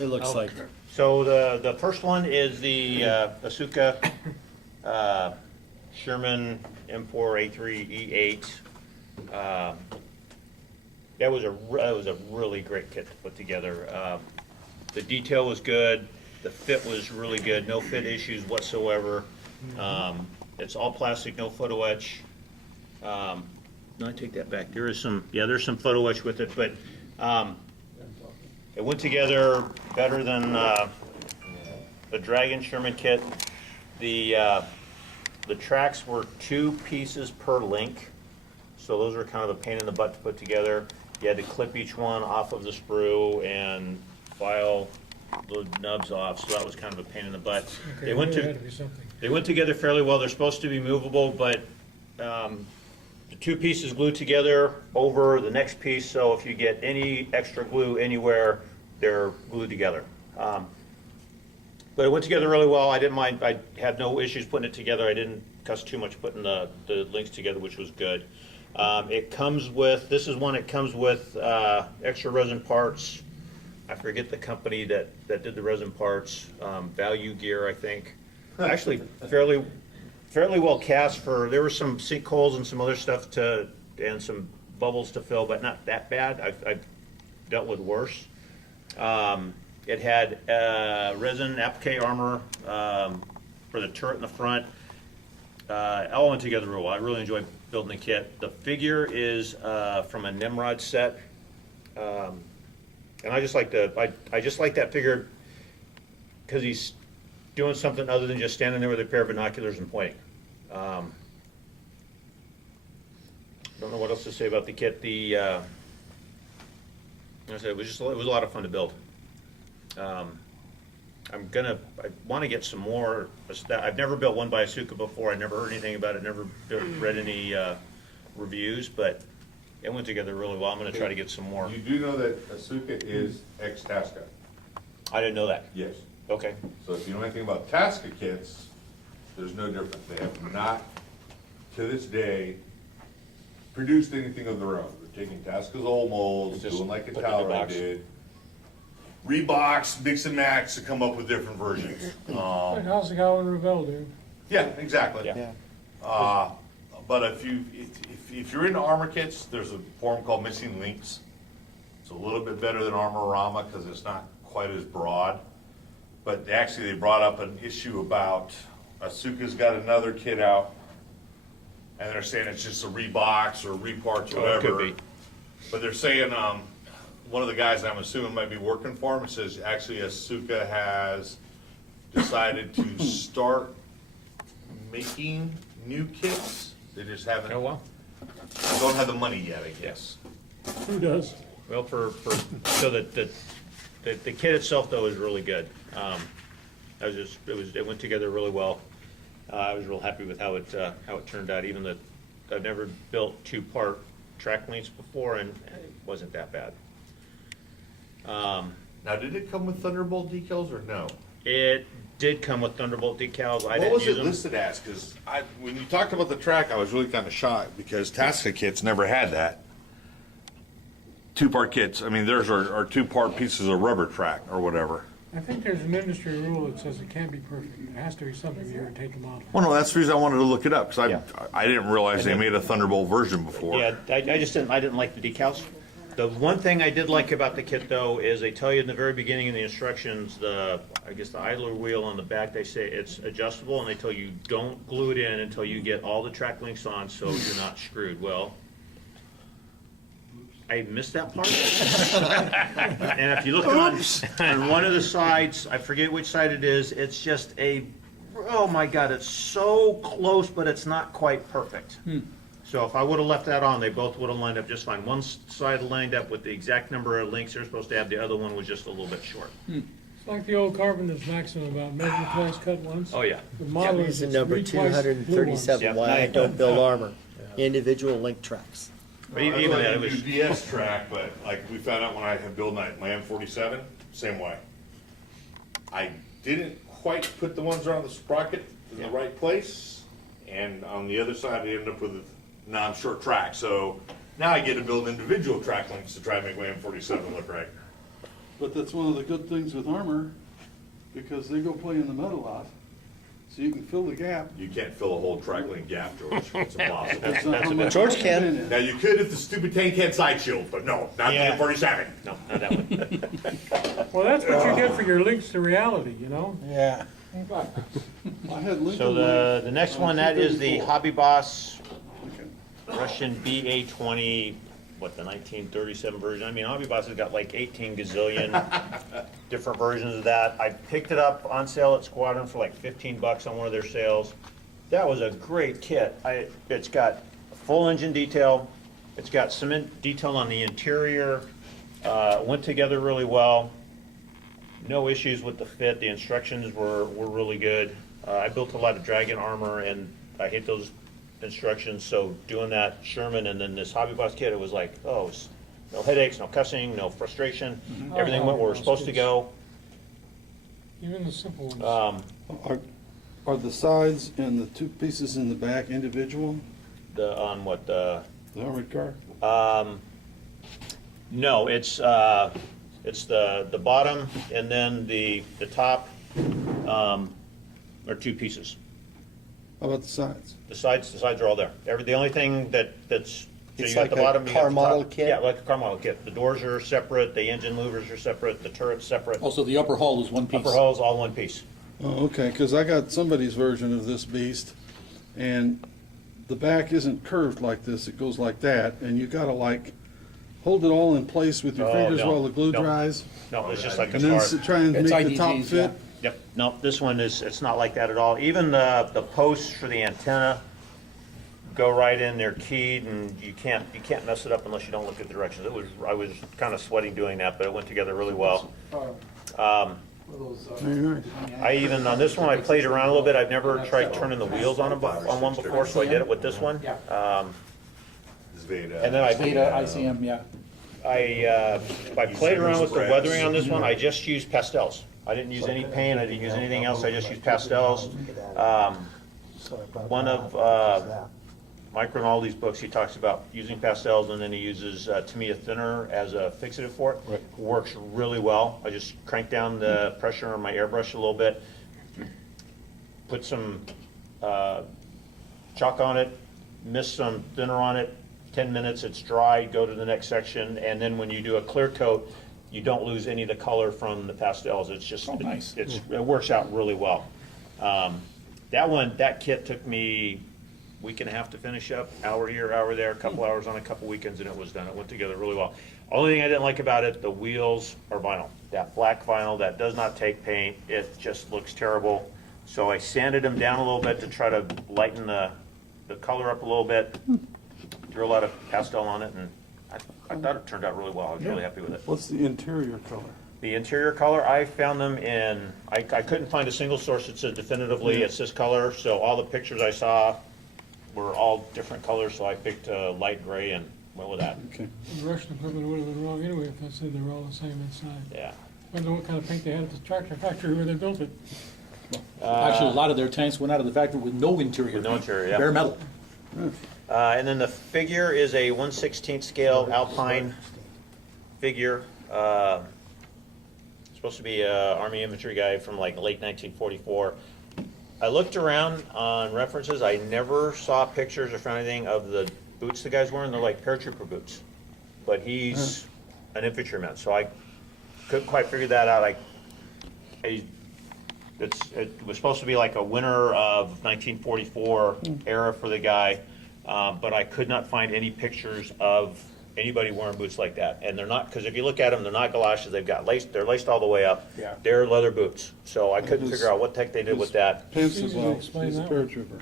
It looks like. So the first one is the Asuka Sherman M4A3E8. That was a really great kit to put together. The detail was good. The fit was really good. No fit issues whatsoever. It's all plastic, no photo etch. No, I take that back. There is some, there's some photo etch with it, but it went together better than the Dragon Sherman kit. The tracks were 2 pieces per link, so those were kind of a pain in the butt to put together. You had to clip each one off of the sprue and file the nubs off, so that was kind of a pain in the butt. Okay, They went together fairly well. They're supposed to be movable, but the 2 pieces glued together over the next piece, so if you get any extra glue anywhere, they're glued together. But it went together really well. I didn't mind. I had no issues putting it together. I didn't cuss too much putting the links together, which was good. It comes with, this is one, it comes with extra resin parts. I forget the company that did the resin parts, Value Gear, I think. Actually, fairly well cast for, there were some sinkholes and some other stuff and some bubbles to fill, but not that bad. I've dealt with worse. It had resin applique armor for the turret in the front. All went together real well. I really enjoyed building the kit. The figure is from a Nimrod set, and I just like that figure because he's doing something other than just standing there with a pair of binoculars and pointing. Don't know what else to say about the kit. Like I said, it was a lot of fun to build. I want to get some more. I've never built one by Asuka before. I never heard anything about it. Never read any reviews, but it went together really well. I'm going to try to get some more. You do know that Asuka is ex-Tasca? I didn't know that. Yes. Okay. So if you know anything about Tasca kits, there's no difference. They have not, to this day, produced anything of their own. They're taking Tasca's old molds, Just doing like a put it in the Tower box. did. Rebox, mix and match to come up with different versions. Like how's the Alan Revell do? Yeah, exactly. Yeah. But if you're into armor kits, there's a forum called Missing Links. It's a little bit better than Armorama because it's not quite as broad. But actually, they brought up an issue about Asuka's got another kit out, and they're saying it's just a rebox or reparts or Oh, it whatever. could be. But they're saying one of the guys I'm assuming might be working for him says actually Asuka has decided to start making new kits. They just haven't. Oh, well. Don't have the money yet, I guess. Who does? Well, so the kit itself though is really good. It went together really well. I was real happy with how it turned out. Even I've never built 2-part track links before, and it wasn't that bad. Now, did it come with Thunderbolt decals or no? It did come with Thunderbolt decals. I What didn't was use it them. listed as? Because when you talked about the track, I was really kind of shocked because Tasca kits never had that. 2-part kits. I mean, theirs are 2-part pieces of rubber track or whatever. I think there's an industry rule that says it can't be perfect. It has to be something you're gonna take them out. Well, no, that's the reason I wanted to look it up because Yeah. I didn't realize they made a Thunderbolt version before. Yeah, I didn't like the decals. The one thing I did like about the kit though is they tell you in the very beginning in the instructions, I guess the idler wheel on the back, they say it's adjustable, and they tell you don't glue it in until you get all the track links on so you're not screwed. Well, I missed that part. And if you look on one of the sides, I forget which side it is, it's just oh my God, it's so close, but it's not quite perfect. So if I would have left that on, they both would have lined up just fine. One side lined up with the exact number of links they're supposed to have, the other one was just a little bit short. It's like the old carpenter's maxim about measure twice, cut once. Oh, yeah. The model is Reason number read twice, glue once. 237, Yeah. why I don't build armor. Individual link tracks. But even that, it was, do DS track, but like we found out when I had built my M47, same way. I didn't quite put the ones around the sprocket in the right place, and on the other side I ended up with a non-short track. So now I get to build individual track links to try and make my M47 look right. But that's one of the good things with armor, because they go play in the mud a lot, so you can fill the gap. You can't fill a whole track-lane gap, George. It's impossible. That's not how much George armor can. in it. Now, you could if the stupid tank had side shield, but no, not the Yeah. M47. No, not that one. Well, that's what you get for your links to reality, you know? Yeah. I had Lincoln. So the next one, that is the 234. HobbyBoss Okay. Russian BA-20, what, the 1937 version? I mean, HobbyBoss has got like 18 gazillion different versions of that. I picked it up on sale at Squadron for like 15 bucks on one of their sales. That was a great kit. It's got full engine detail. It's got cement detail on the interior. Went together really well. No issues with the fit. The instructions were really good. I built a lot of Dragon armor, and I hate those instructions. So doing that Sherman and then this HobbyBoss kit, it was like, oh, no headaches, no cussing, no frustration. Everything went where it was supposed to go. Even the simple ones. Are the sides and the two pieces in the back individual, The on what the the armored car? no, it's the bottom and then the top are two pieces. How about the sides? The sides are all there. The only thing that's, so It's you got like the a bottom. you got car the model top. kit? Yeah, like a car model kit. The doors are separate, the engine louvers are separate, the turret's separate. Also, the upper hull is one piece. Upper hull's all one piece. Oh, okay, because I got somebody's version of this beast, and the back isn't curved like this, it goes like that, and you gotta like, hold it all in place with your Oh, fingers no, while the glue no. dries, No, it's just like and a then car. try and It's make the top IDGs, fit. Yep, no, this one it's not like that at all. Even the posts for the antenna go right in, they're keyed, and you can't mess it up unless you don't look at the directions. I was kind of sweating doing that, but it went together really well. Very nice. I even, on this one, I played around a little bit. I've never tried turning the wheels on one before, so I did it with this one. This Veda. And then I Beta, ICM, yeah. I played around with the weathering on this one. I just used pastels. I didn't use any paint, I didn't use anything else, I just used pastels. One of Mike Rinaldi's books, he talks about using pastels, and then he uses Tamiya thinner as a fixative for it. Right. Works really well. I just crank down the pressure on my airbrush a little bit, put some chalk on it, mist some thinner on it, 10 minutes, it's dry, go to the next section, and then when you do a clear coat, you don't lose any of the color from the pastels. It's just, Oh, nice. it works out really well. That kit took me week and a half to finish up, hour here, hour there, a couple hours on a couple weekends, and it was done. It went together really well. Only thing I didn't like about it, the wheels are vinyl. That black vinyl, that does not take paint. It just looks terrible. So I sanded them down a little bit to try to lighten the color up a little bit. Threw a lot of pastel on it, and I thought it turned out really well. I was really happy with it. What's the interior color? The interior color, I found them in, I couldn't find a single source that said definitively it's this color, so all the pictures I saw were all different colors, so I picked light gray and went with that. Okay. The Russian equipment would have been wrong anyway if I said they were all the same inside. Yeah. I don't know what kind of paint they had at the tractor factory where they built it. Actually, a lot of their tanks went out of the factory with no interior. With no interior, yeah. Bare metal. And then the figure is a 1/16 scale Alpine figure. Supposed to be a Army infantry guy from like late 1944. I looked around on references. I never saw pictures or found anything of the boots the guy's wearing. They're like paratrooper boots. But he's an infantryman, so I couldn't quite figure that out. It was supposed to be like a winter of 1944 era for the guy, but I could not find any pictures of anybody wearing boots like that. And they're not, because if you look at them, they're not galoshes. They're laced all the way up. Yeah. They're leather boots. So I couldn't figure out what the heck they did with that. Pants as Easy to well, explain he's a that. paratrooper.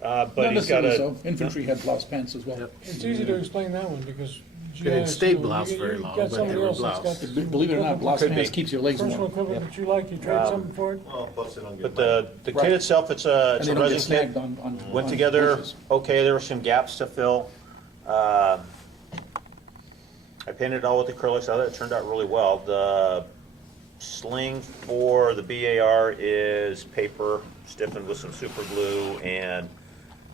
But Not he's got necessarily a. so. Infantry had blouse pants as well. It's easy to explain that one because. They didn't GIs, stay you know, blouse you- very you've long, got but somebody they were else that's blouse. got Believe it or not, blouse Could pants be. keeps your legs Personal warm. equipment that you like, you trade something for it. Well, plus they don't get But money. the Right. kit itself, it's a And they don't get resin kit. snagged on Went on together bushes. okay. There were some gaps to fill. I painted it all with acrylics. I thought it turned out really well. The sling for the BAR is paper stiffened with some super glue and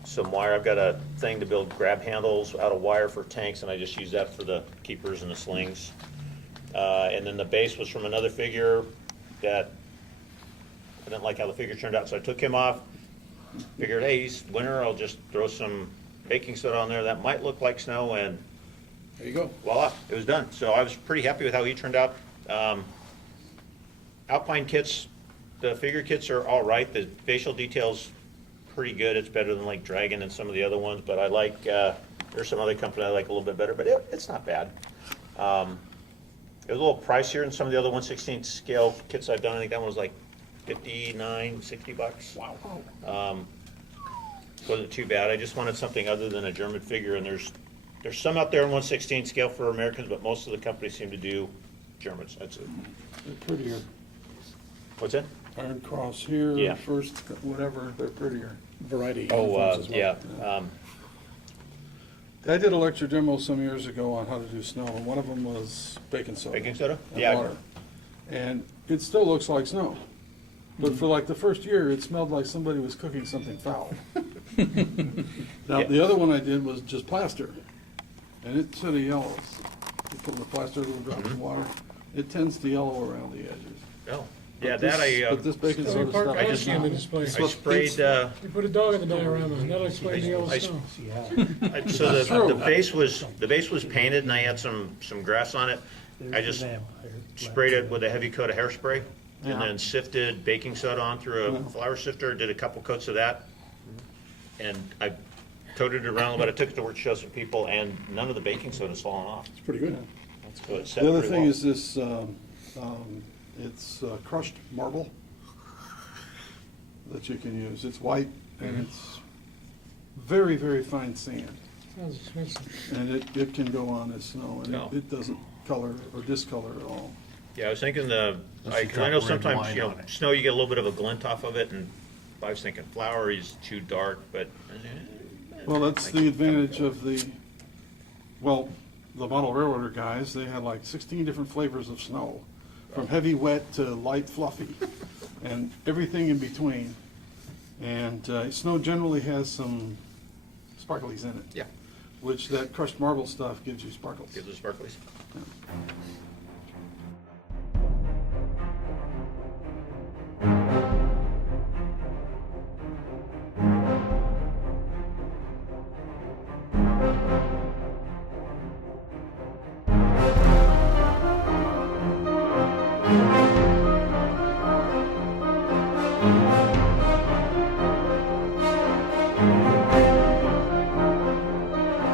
some wire. I've got a thing to build grab handles out of wire for tanks, and I just use that for the keepers and the slings. And then the base was from another figure that I didn't like how the figure turned out, so I took him off. Figured, hey, he's winter, I'll just throw some baking soda on there. That might look like snow, and There you go. voila, it was done. So I was pretty happy with how he turned out. Alpine kits, the figure kits are all right. The facial detail's pretty good. It's better than like Dragon and some of the other ones, but I like, there's some other company I like a little bit better, but it's not bad. It was a little pricier than some of the other 1/16 scale kits I've done. I think that one was like $59, $60. Wow. Wasn't too bad. I just wanted something other than a German figure, and there's some out there in 1/16 scale for Americans, but most of the companies seem to do Germans. That's it. They're prettier. What's that? Iron Cross here, Yeah. first, whatever, they're prettier. Variety. Oh, as well. yeah. I did a lecture demo some years ago on how to do snow, and one of them was baking soda. Baking soda? And Yeah. water. And it still looks like snow. But for like the first year, it smelled like somebody was cooking something foul. Now, Yeah. the other one I did was just plaster, and it sort of yellows. You put in the plaster, a little drops of water, it tends to yellow around the edges. Oh, yeah, But this- that I, But this baking So soda we park stuff. I just- costume in display. I sprayed, You put a dog in the diorama, and that'll explain the yellow I- snow. so That's the true. base was painted and I had some grass on it. I just sprayed it with a heavy coat of hairspray and Yeah. then sifted baking soda on through a flour sifter, did a couple coats of that. And I coated it around, but I took it to work to show some people, and none of the baking soda's fallen off. It's pretty good. So it set The other pretty thing well. is this, it's crushed marble that you can use. It's white and it's very, very fine sand. Sounds expensive. And it can go on as snow, and No. it doesn't color or discolor at all. Yeah, I was thinking Unless you cause I drop know red sometimes, wine you know, on it. snow, you get a little bit of a glint off of it, and I was thinking flour is too dark, but. Well, that's the advantage of the model railroader guys. They had like 16 different flavors of snow, from heavy wet to light fluffy, and everything in between. And snow generally has some sparklies in it. Yeah, Which that crushed marble stuff gives you sparkles. gives us sparklies.